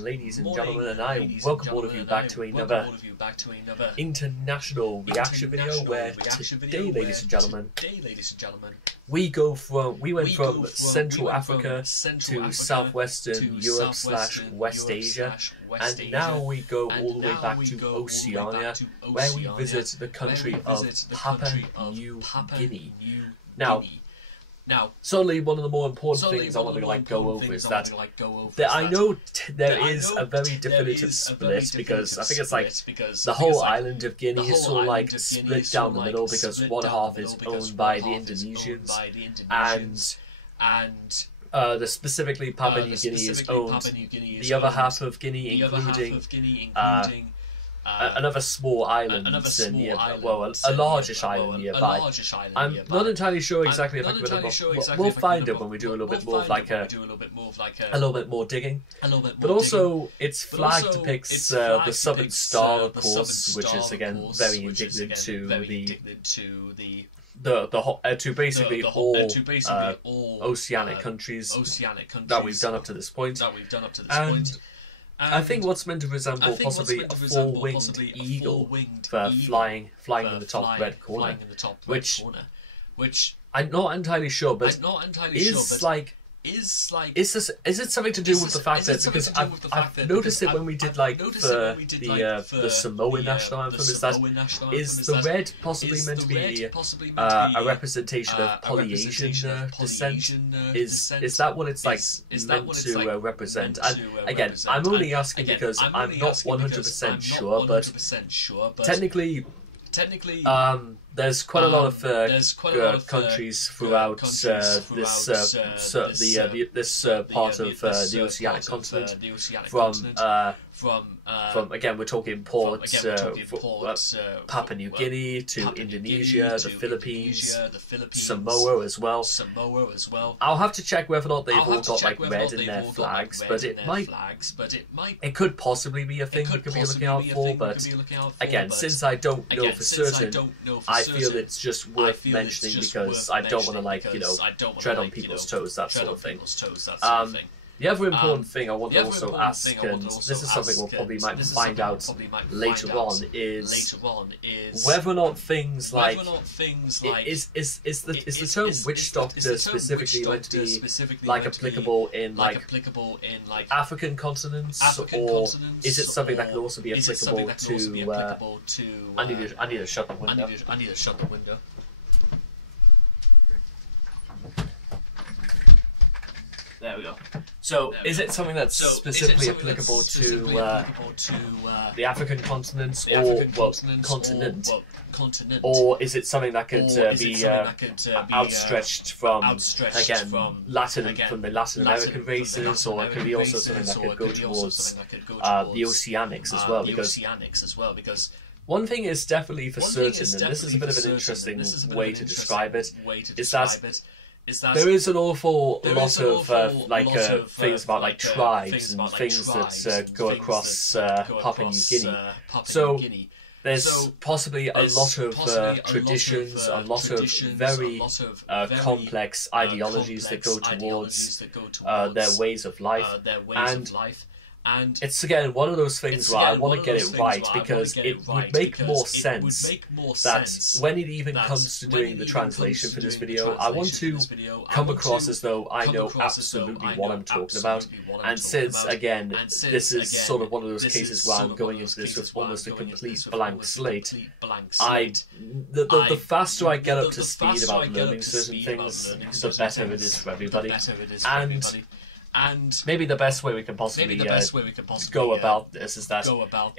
ladies and gentlemen, and I welcome all of you back to another international reaction video where today, ladies and gentlemen, we went from Central Africa to Southwestern Europe / West Asia, and now we go all the way back to Oceania, where we visit the country of Papua New Guinea. Now, certainly one of the more important things I want to go over is that I know there is a very definitive split, because I think it's like the whole island of Guinea is sort of like split down the middle, because one half is owned by the Indonesians, and specifically Papua New Guinea is owned the other half of Guinea, including another small island nearby, well, a largish island nearby. I'm not entirely sure exactly if I can remember, but we'll find it when we do a little bit more of like a little bit more digging. But also, its flag depicts the Southern Star, of course, which is again very indicative to to basically all oceanic countries that we've done up to this point. And I think what's meant to resemble possibly a four-winged eagle for flying in the top red corner, which I'm not entirely sure, but is it something to do with the fact that, because I've noticed it when we did like the Samoan national anthem, is the red possibly meant to be a representation of Polynesian descent? Is that what it's like meant to represent? And again, I'm only asking because I'm not 100% sure, but technically, there's quite a lot of countries throughout this part of the oceanic continent, from again, we're talking ports, Papua New Guinea to Indonesia, the Philippines, Samoa as well. I'll have to check whether or not they've all got like red in their flags, but it could possibly be a thing we could be looking out for. But again, since I don't know for certain, I feel it's just worth mentioning because I don't want to, like, you know, tread on people's toes, that sort of thing. The other important thing I want to also ask, and this is something we'll probably might find out later on, is whether or not things like is the term witch doctor specifically meant to be like applicable in like African continents, or is it something that could also be applicable to? I need to shut the window. There we go. So, is it something that's specifically applicable to the African continents, or is it something that could be outstretched from the Latin American races, or it could be also something that could go towards the Oceanics as well? Because one thing is definitely for certain, and this is a bit of an interesting way to describe it, is that there is an awful lot of things about like tribes and things that go across Papua New Guinea. So there's possibly a lot of traditions, a lot of very complex ideologies that go towards their ways of life, and it's again one of those things where I want to get it right, because it would make more sense that when it even comes to doing the translation for this video, I want to come across as though I know absolutely what I'm talking about. And since again this is sort of one of those cases where I'm going into this with almost a complete blank slate, the faster I get up to speed about learning certain things, the better it is for everybody. And maybe the best way we can possibly go about this is that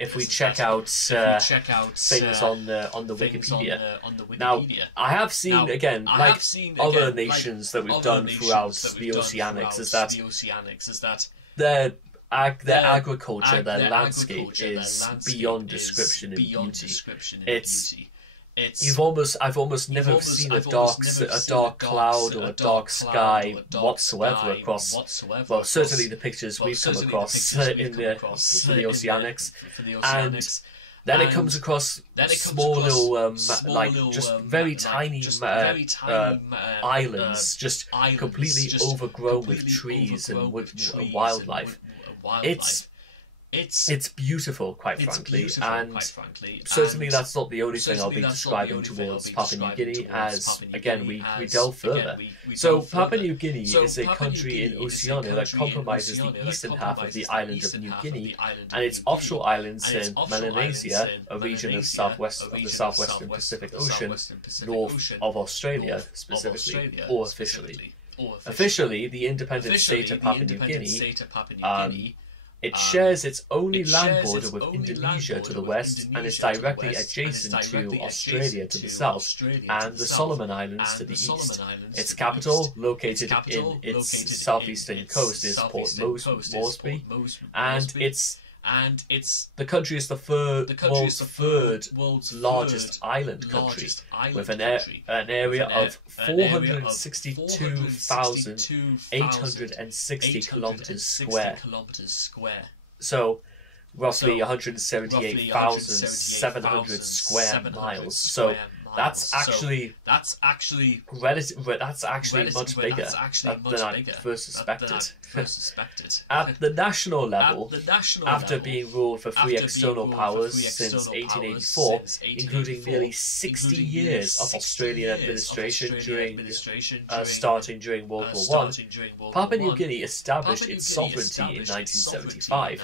if we check out things on the Wikipedia. Now, I have seen, again, like other nations that we've done throughout the Oceanics, is that their agriculture, their landscape is beyond description in beauty. I've almost never seen a dark cloud or a dark sky whatsoever across, well, certainly the pictures we've come across for the Oceanics, and then it comes across small little, like, just very tiny islands, just completely overgrown with trees and with wildlife. It's beautiful, quite frankly, and certainly that's not the only thing I'll be describing towards Papua New Guinea, as, again, we delve further. So Papua New Guinea is a country in Oceania that compromises the eastern half of the island of New Guinea and its offshore islands in Melanesia, a region of the southwestern Pacific Ocean, north of Australia specifically, or officially. Officially, the independent state of Papua New Guinea, it shares its only land border with Indonesia to the west and is directly adjacent to Australia to the south and the Solomon Islands to the east. Its capital, located in its southeastern coast, is Port Moresby, and the country is the world's largest island country, with an area of 462,860 kilometers square. So, roughly 178,700 square miles. So that's actually much bigger than I first suspected. At the national level, after being ruled for three external powers since 1884, including nearly 60 years of Australian administration starting during World War I, Papua New Guinea established its sovereignty in 1975.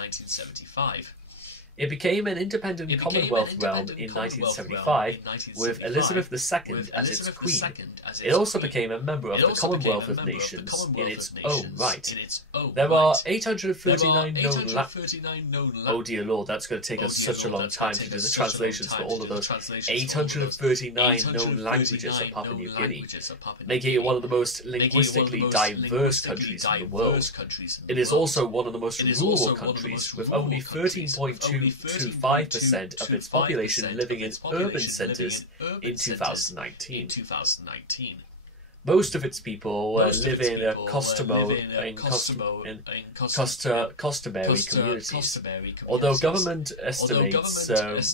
It became an independent Commonwealth realm in 1975, with Elizabeth II as its queen. It also became a member of the Commonwealth of Nations in its own right. There are 839 known Oh dear Lord, that's going to take us such a long time to do the translations for all of those 839 known languages of Papua New Guinea, making it one of the most linguistically diverse countries in the world. It is also one of the most rural countries, with only 13.25% of its population living in urban centres in 2019. Most of its people live in customary communities, although government estimates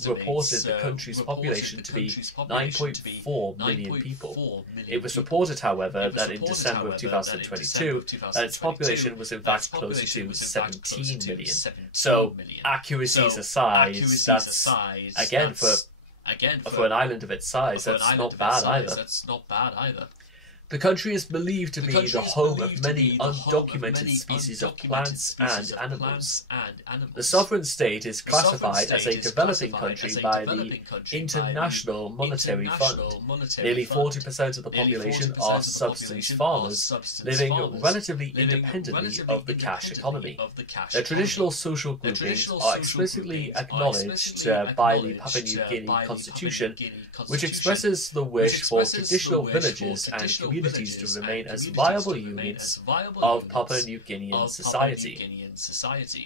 reported the country's population to be 9.4 million people. It was reported, however, that in December of 2022, that its population was in fact closer to 17 million. So, accuracies aside, that's, again, for an island of its size, that's not bad either. The country is believed to be the home of many undocumented species of plants and animals. The sovereign state is classified as a developing country by the International Monetary Fund. Nearly 40% of the population are subsistence farmers, living relatively independently of the cash economy. Their traditional social groupings are explicitly acknowledged by the Papua New Guinea Constitution, which expresses the wish for traditional villages and communities to remain as viable units of Papua New Guinean society,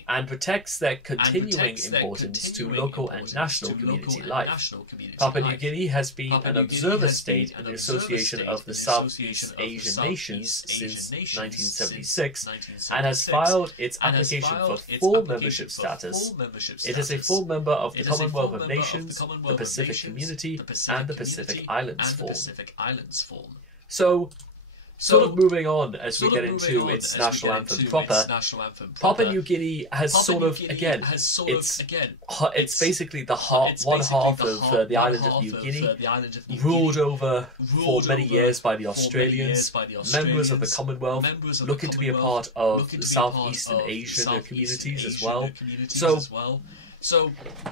and protects their continuing importance to local and national community life. Papua New Guinea has been an observer state in the Association of the Southeast Asian Nations since 1976, and has filed its application for full membership status. It is a full member of the Commonwealth of Nations, the Pacific Community, and the Pacific Islands Forum. So, sort of moving on as we get into its national anthem proper, Papua New Guinea has sort of, again, it's basically the one half of the island of New Guinea, ruled over for many years by the Australians, members of the Commonwealth, looking to be a part of the Southeastern Asian communities as well. So,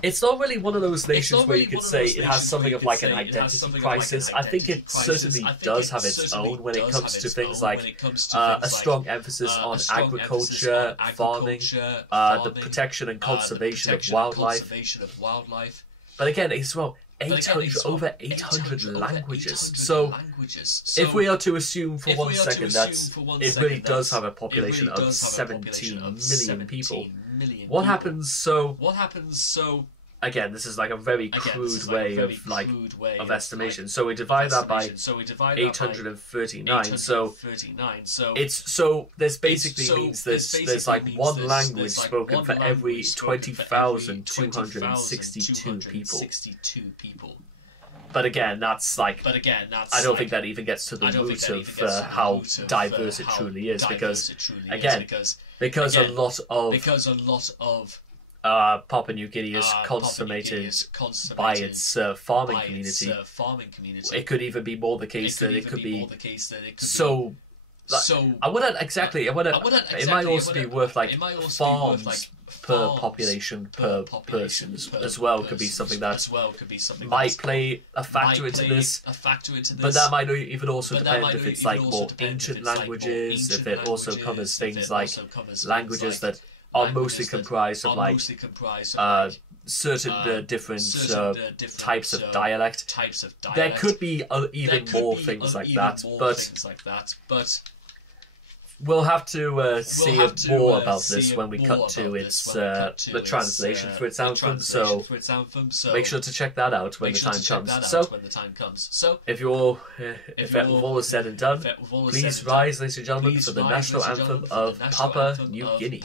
it's not really one of those nations where you could say it has something of like an identity crisis. I think it certainly does have its own when it comes to things like a strong emphasis on agriculture, farming, the protection and conservation of wildlife. But again, as well, over 800 languages. So, if we are to assume for 1 second that it really does have a population of 17 million people, what happens so... Again, this is like a very crude way of estimation. So we divide that by 839. So this basically means there's like one language spoken for every 20,262 people. But again, that's like, I don't think that even gets to the root of how diverse it truly is, because a lot of Papua New Guinea is consummated by its farming community. It could even be more the case that it could be so. I wouldn't exactly. It might also be worth like farms per population per person as well. Could be something that might play a factor into this. But that might even also depend if it's like more ancient languages. If it also covers things like languages that are mostly comprised of like certain different types of dialect. There could be even more things like that, but we'll have to see more about this when we cut to its the translation for its anthem. So make sure to check that out when the time comes. So if all is said and done, please rise, ladies and gentlemen, for the national anthem of Papua New Guinea.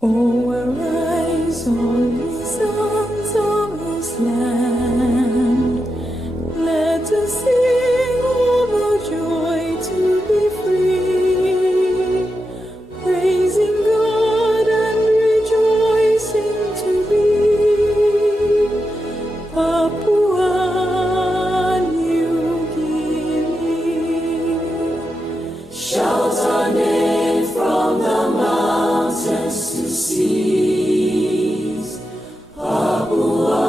Oh, arise, all ye sons of this land. Let us sing of joy to be free, praising God and rejoicing to be Papua New Guinea. Shout our name from the mountains to seas, Papua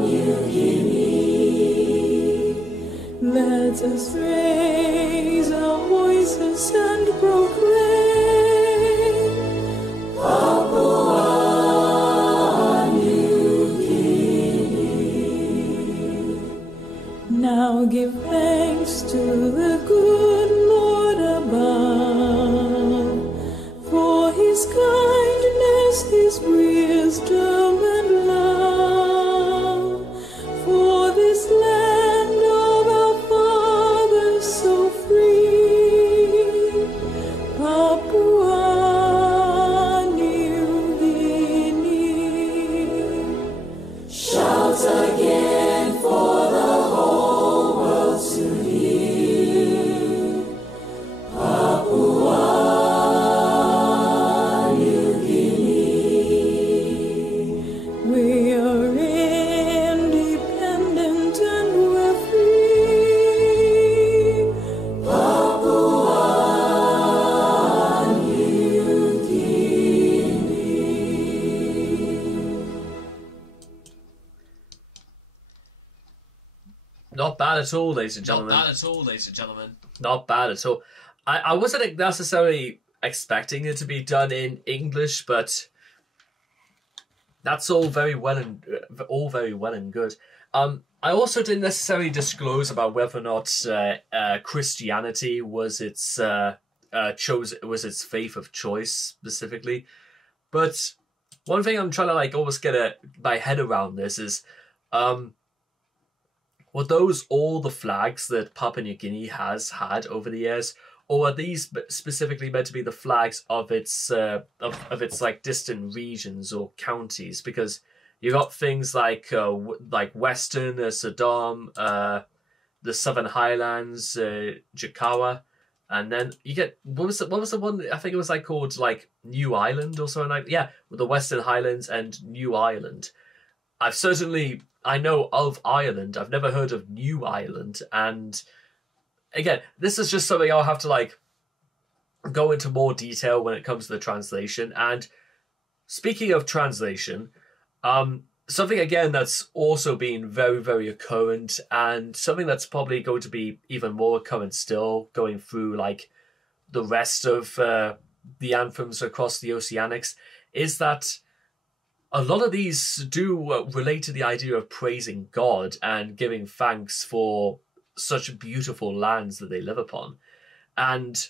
New Guinea. Let us raise our voices and proclaim Papua New Guinea. Now give thanks to the good Lord above, for his kindness, his wisdom and love, for this land of our fathers so free, Papua New Guinea. Shout again for the whole world to hear, Papua New Guinea. We are independent and we're free, Papua New Guinea. Not bad at all, ladies and gentlemen. Not bad at all. I wasn't necessarily expecting it to be done in English, but that's all very well and good. I also didn't necessarily disclose about whether or not Christianity was its its faith of choice specifically. But one thing I'm trying to like almost get my head around this is, were those all the flags that Papua New Guinea has had over the years? Or are these specifically meant to be the flags of its its like distant regions or counties? Because you got things like Western Saddam, the Southern Highlands, J.F.A, and then you get what was the one? I think it was like called like New Ireland or something like the Western Highlands and New Ireland. I know of Ireland. I've never heard of New Ireland, and again, this is just something I'll have to like go into more detail when it comes to the translation. And speaking of translation, something again that's also been very, very occurrent, and something that's probably going to be even more occurrent still going through like the rest of the anthems across the Oceanics, is that a lot of these do relate to the idea of praising God and giving thanks for such beautiful lands that they live upon. And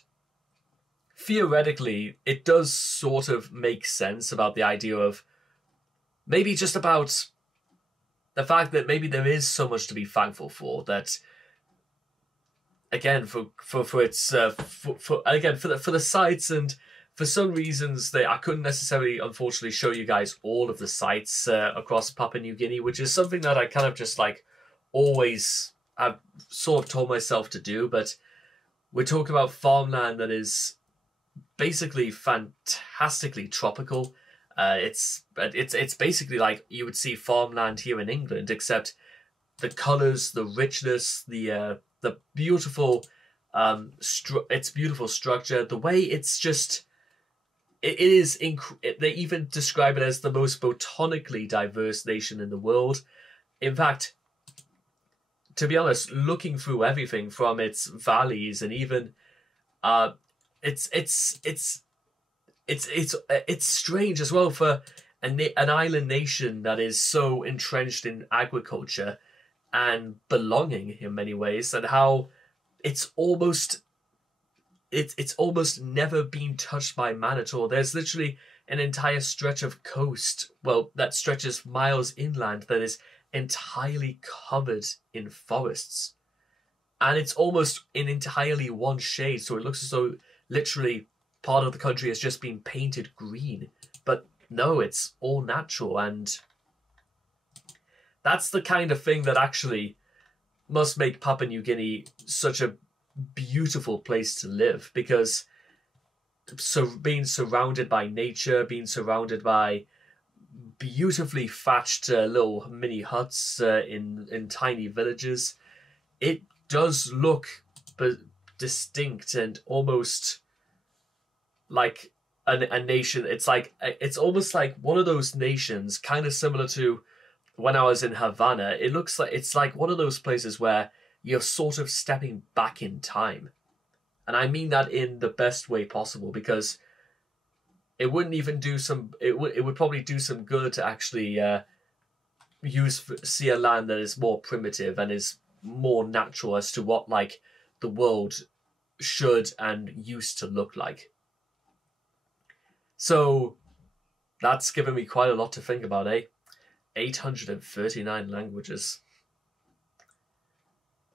theoretically, it does sort of make sense about the idea of maybe just about the fact that maybe there is so much to be thankful for, that again for the sites and for some reasons, I couldn't necessarily, unfortunately, show you guys all of the sites across Papua New Guinea, which is something that I kind of just like always I've sort of told myself to do. But we're talking about farmland that is basically fantastically tropical. It's basically like you would see farmland here in England, except the colors, the richness, the beautiful its beautiful structure, the way it's just it is they even describe it as the most botanically diverse nation in the world. In fact, to be honest, looking through everything from its valleys and even it's strange as well for an island nation that is so entrenched in agriculture and belonging in many ways, and how it's almost never been touched by man at all. There's literally an entire stretch of coast, well, that stretches miles inland, that is entirely covered in forests. And it's almost in entirely one shade, so it looks as though literally part of the country has just been painted green. But no, it's all natural, and that's the kind of thing that actually must make Papua New Guinea such a beautiful place to live, because being surrounded by nature, being surrounded by beautifully thatched little mini huts in tiny villages, it does look distinct and almost like a nation. It's almost like one of those nations, kind of similar to when I was in Havana. It looks like it's like one of those places where you're sort of stepping back in time. And I mean that in the best way possible, because it wouldn't even do some... It would probably do some good to actually see a land that is more primitive and is more natural as to what like the world should and used to look like. So that's given me quite a lot to think about, eh? 839 languages.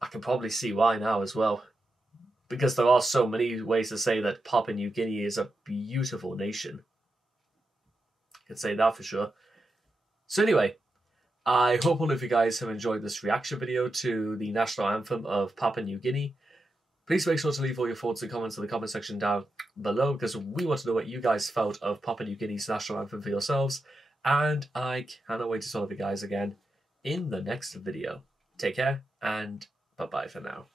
I can probably see why now as well, because there are so many ways to say that Papua New Guinea is a beautiful nation. I can say that for sure. So anyway, I hope all of you guys have enjoyed this reaction video to the national anthem of Papua New Guinea. Please make sure to leave all your thoughts and comments in the comment section down below, because we want to know what you guys felt of Papua New Guinea's national anthem for yourselves. And I cannot wait to talk to you guys again in the next video. Take care, and bye-bye for now.